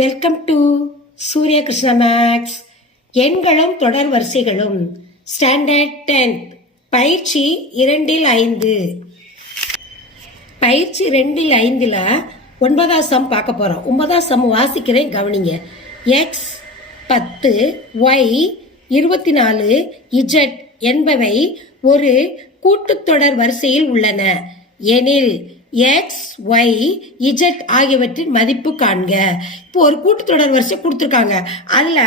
Welcome to சூரிய Krishna maths. எண்களும் தொடர் வரிசைகளும் ஸ்டாண்டர்ட் 10 பயிற்சி 2-5. பயிற்சி 2-5ல் 9ஆம் சம் பார்க்க போகிறோம். 9ஆம் சம் வாசிக்கிறேன், கவனிங்க. எக்ஸ் 10, ஒய் 24, இஜட் என்பவை ஒரு கூட்டுத்தொடர் வரிசையில் உள்ளன எனில் எக்ஸ் ஒய் இஜட் ஆகியவற்றின் மதிப்பு காண்க. இப்போ ஒரு கூட்டுத்தொடர் வரிசை கொடுத்துருக்காங்க, அதில்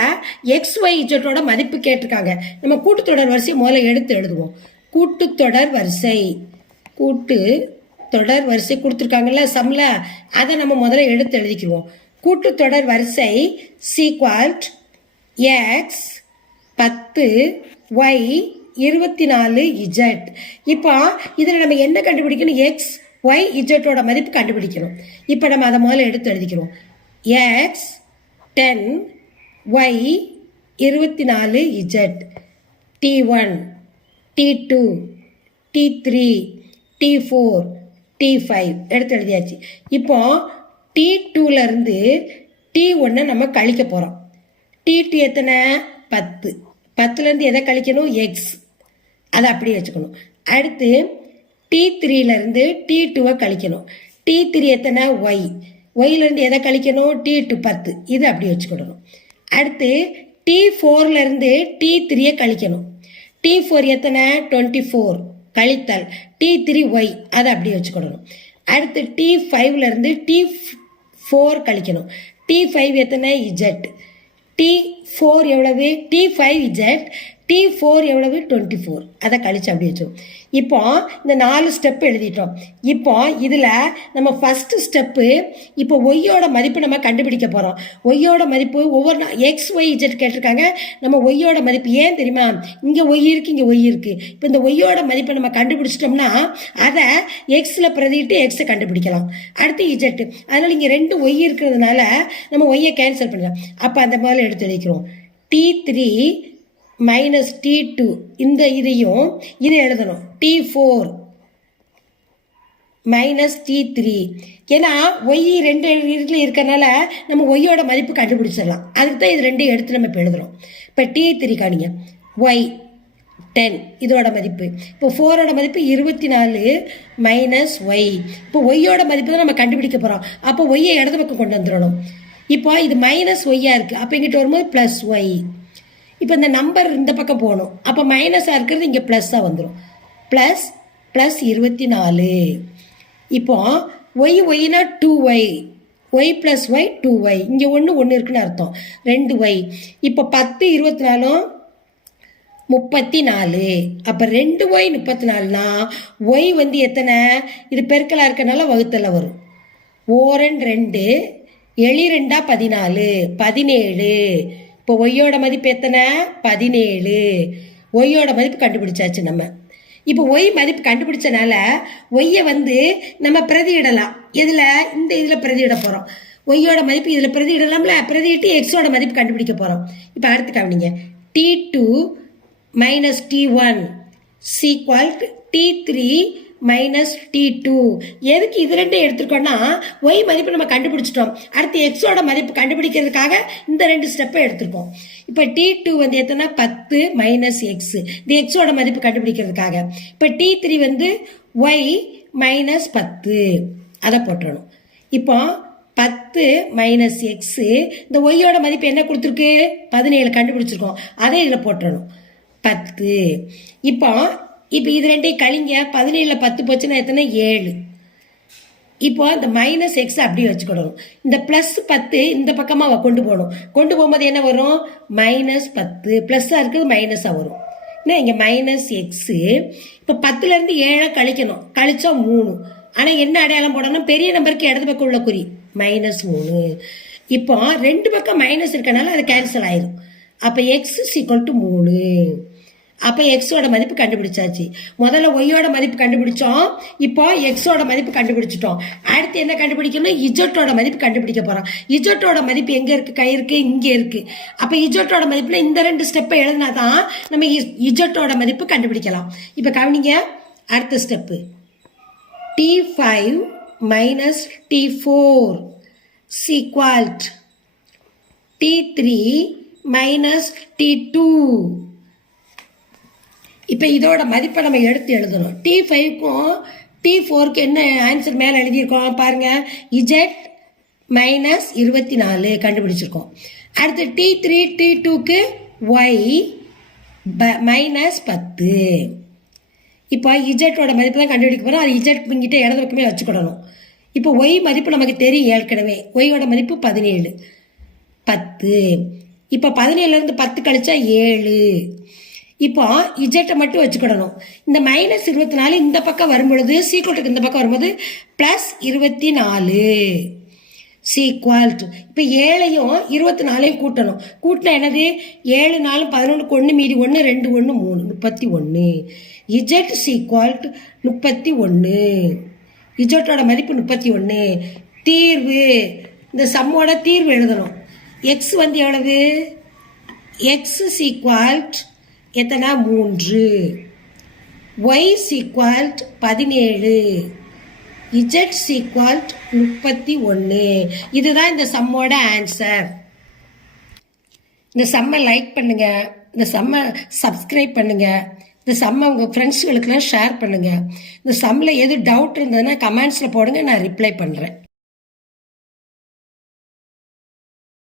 எக்ஸ் ஒய் இஜட்டோட மதிப்பு கேட்டிருக்காங்க. நம்ம கூட்டுத்தொடர் வரிசையை முதல்ல எடுத்து எழுதுவோம். கூட்டுத்தொடர் வரிசை கொடுத்துருக்காங்கல்ல சம்ல, அதை நம்ம முதல்ல எடுத்து எழுதிக்குவோம். கூட்டுத்தொடர் வரிசை சீக்வால்ட் எக்ஸ் 10 ஒய் 24 இஜட். இப்போ இதில் நம்ம என்ன கண்டுபிடிக்கணும்? எக்ஸ் ஒய் இஜட்டோட மதிப்பு கண்டுபிடிக்கணும். இப்போ நம்ம அதை முதல்ல எடுத்து எழுதிக்கிறோம். X 10 Y 24 Z. T1 T2 T3 T4 T5 எடுத்து எழுதியாச்சு. இப்போ T2லேருந்து T1 நம்ம கழிக்க போகிறோம். T2 எத்தனை? 10. 10லேருந்து எதை கழிக்கணும்? எக்ஸ். அதை அப்படியே வச்சுக்கணும். அடுத்து T3லேருந்து T2 கழிக்கணும். T3 எத்தனை? ஒய். ஒய்லேருந்து எதை கழிக்கணும்? T2 10. இது அப்படி வச்சுக்கிடணும். அடுத்து T4லேருந்து T3 கழிக்கணும். T4 எத்தனை? 24 கழித்தல் T3 ஒய். அதை அப்படியே வச்சுக்கிடணும். அடுத்து T5லேருந்து T4 கழிக்கணும். T5 எத்தனை? இஜட். T4 எவ்வளவு? T5 Z. T4 எவ்வளவு? 24. அதை கழிச்சு அப்படி வச்சோம். இப்போ இந்த 4 ஸ்டெப் எழுதிட்டோம். இப்போ இதில் நம்ம ஃபஸ்ட்டு ஸ்டெப்பு, இப்போ ஒய்யோட மதிப்பு நம்ம கண்டுபிடிக்க போகிறோம். ஒய்யோட மதிப்பு ஒவ்வொரு எக்ஸ் ஒய் இஜட் கேட்டிருக்காங்க. நம்ம ஒய்யோட மதிப்பு ஏன் தெரியுமா? இங்கே ஒய் இருக்குது, இங்கே ஒய் இருக்குது. இப்போ இந்த ஒய்யோட மதிப்பை நம்ம கண்டுபிடிச்சிட்டோம்னா அதை எக்ஸில் பிரதிட்டு எக்ஸை கண்டுபிடிக்கலாம். அடுத்து இஜட்டு. அதனால் இங்கே 2 ஒய் இருக்கிறதுனால நம்ம ஒய்யை கேன்சல் பண்ணலாம். அப்போ அந்த மாதிரி எடுத்து வைக்கிறோம். T3 மைனஸ் T2 இந்த இதையும் இதை எழுதணும். T4 minus T3. ஏன்னா ஒய் 2 இதில் இருக்கிறனால நம்ம ஒய்யோட மதிப்பு கண்டுபிடிச்சிடலாம். அதுக்கு தான் இது 2 எடுத்து நம்ம இப்போ எழுதுறோம். இப்போ T3 காணிங்க. ஒய் 10 இதோட மதிப்பு. இப்போ 4ஓட மதிப்பு 24 மைனஸ் ஒய். இப்போ ஒய்யோட மதிப்பு தான் நம்ம கண்டுபிடிக்க போகிறோம். அப்போ ஒய்யை இடது பக்கம் கொண்டு வந்துடணும். இப்போ இது மைனஸ் ஒய்யாக இருக்குது. அப்போ இங்கிட்ட வரும்போது ப்ளஸ் ஒய். இப்போ இந்த நம்பர் இந்த பக்கம் போகணும். அப்போ மைனஸாக இருக்கிறது இங்கே ப்ளஸ்ஸாக வந்துடும். ப்ளஸ் 24. இப்போ ஒய் ஒய்னா 2ஒய். ஒய் ப்ளஸ் ஒய் 2ஒய். இங்கே ஒன்று இருக்குன்னு அர்த்தம். 2ஒய். இப்போ 10 24 34. அப்போ 2ஒய் 34னா ஒய் வந்து எத்தனை? இது பெருக்கலாக இருக்கனால வகுத்தல வரும். 2 7 14 17. இப்போ ஒய்யோட மதிப்பு எத்தனை? 17. ஒய்யோட மதிப்பு கண்டுபிடிச்சாச்சு நம்ம. இப்போ ஒய் மதிப்பு கண்டுபிடிச்சனால ஒய்யை வந்து நம்ம பிரதியிடலாம். இதில் இந்த இதில் பிரதியிட போகிறோம். ஒய்யோட மதிப்பு இதில் பிரதியிடலாம்ல, பிரதியிட்டு எக்ஸோட மதிப்பு கண்டுபிடிக்க போகிறோம். இப்போ அடுத்து கவனிங்க. T2 minus T1 sequel T3 minus T2. எதுக்கு இது 2 எடுத்துருக்கோம்னா ஒய் மதிப்பு நம்ம கண்டுபிடிச்சிட்டோம். அடுத்து எக்ஸோட மதிப்பு கண்டுபிடிக்கிறதுக்காக இந்த 2 ஸ்டெப்பை எடுத்துருக்கோம். இப்போ T2 வந்து எத்தனை? 10 மைனஸ் எக்ஸ். இந்த எக்ஸோட மதிப்பு கண்டுபிடிக்கிறதுக்காக. இப்போ T3 வந்து ஒய் மைனஸ் 10. அதை போட்டுடணும். இப்போ 10 மைனஸ் எக்ஸு. இந்த ஒய்யோட மதிப்பு என்ன கொடுத்துருக்கு? 17 கண்டுபிடிச்சிருக்கோம். அதை இதில் போட்டுடணும். 10. இப்போ இது 2 கழிங்க. 17ல் 10 போச்சுன்னா எத்தனை? 7. இப்போ இந்த மைனஸ் எக்ஸ் அப்படியே வச்சுக்கிடணும். இந்த ப்ளஸ் 10 இந்த பக்கமாக கொண்டு போகணும். கொண்டு போகும்போது என்ன வரும்? மைனஸ் 10. ப்ளஸ்ஸாக இருக்குது, மைனஸாக வரும். ஏன்னா இங்கே மைனஸ் எக்ஸு. இப்போ 10லேருந்து 7 கழிக்கணும். கழிச்சா 3. ஆனால் என்ன அடையாளம் போடணும்? பெரிய நம்பருக்கு இடது பக்கம் உள்ள குறி -3. இப்போ 2 பக்கம் மைனஸ் இருக்கனால அது கேன்சல் ஆயிரும். அப்போ எக்ஸ் ஈக்குவல் டு 3. அப்போ எக்ஸோட மதிப்பு கண்டுபிடிச்சாச்சு. முதல்ல ஒய்யோட மதிப்பு கண்டுபிடிச்சோம். இப்போ எக்ஸோட மதிப்பு கண்டுபிடிச்சிட்டோம். அடுத்து என்ன கண்டுபிடிக்கணும்? இஜட்டோட மதிப்பு கண்டுபிடிக்க போகிறோம். இஜட்டோட மதிப்பு எங்கே இருக்குது? கை இருக்குது, இங்கே இருக்குது. அப்போ இஜட்டோட மதிப்பில் இந்த 2 ஸ்டெப்பை எழுதினா தான் நம்ம இஜட்டோட மதிப்பு கண்டுபிடிக்கலாம். இப்போ கவனிங்க, அடுத்த step T5 minus T4 is equal to T3 minus T2. இப்போ இதோட மதிப்பை நம்ம எடுத்து எழுதணும். T5க்கும் T4க்கு என்ன ஆன்சர் மேலே எழுதியிருக்கோம் பாருங்கள். இஜெட் மைனஸ் 24 கண்டுபிடிச்சிருக்கோம். அடுத்து T3 T2க்கு ஒய் மைனஸ் 10. இப்போ இஜெட்டோட மதிப்பு தான் கண்டுபிடிக்க போகிறோம். அது இஜெட் இங்கிட்ட இடது பக்கமே வச்சுக்கிடணும். இப்போ ஒய் மதிப்பு நமக்கு தெரியும் ஏற்கனவே. ஒய்யோட மதிப்பு 17 10. இப்போ 17லேருந்து 10 கழிச்சா 7. இப்போ இஜெட்டை மட்டும் வச்சுக்கிடணும். இந்த மைனஸ் 24 இந்த பக்கம் வரும்பொழுது சீக்வல்ட்டுக்கு இந்த பக்கம் வரும்போது ப்ளஸ் 24 சீக்வல்ட். இப்போ 7ஐயும் 24ஐயும் கூட்டணும். கூட்டினா என்னது 7 4 11 1 மீதி 1 2 1 3 31. இஜெட் சீக்வல்ட் 31. இஜெட்டோட மதிப்பு 31. தீர்வு இந்த சம்மோட தீர்வு எழுதணும். எக்ஸ் வந்து எவ்வளவு? எக்ஸ் சீக்வல்ட் எத்தனை 3. ஒய் சீக்வல்ட் 17. இஜெட் சீக்வல்ட் 31. இதுதான் இந்த சம்மோட ஆன்சர். இந்த சம்மை லைக் பண்ணுங்க, இந்த சம்மை சப்ஸ்கிரைப் பண்ணுங்க, இந்த சம்மை உங்கள் ஃப்ரெண்ட்ஸுகளுக்கெல்லாம் ஷேர் பண்ணுங்க. இந்த சம்மில் எது டவுட் இருந்ததுன்னா கமெண்ட்ஸில் போடுங்க, நான் ரிப்ளை பண்ணுறேன்.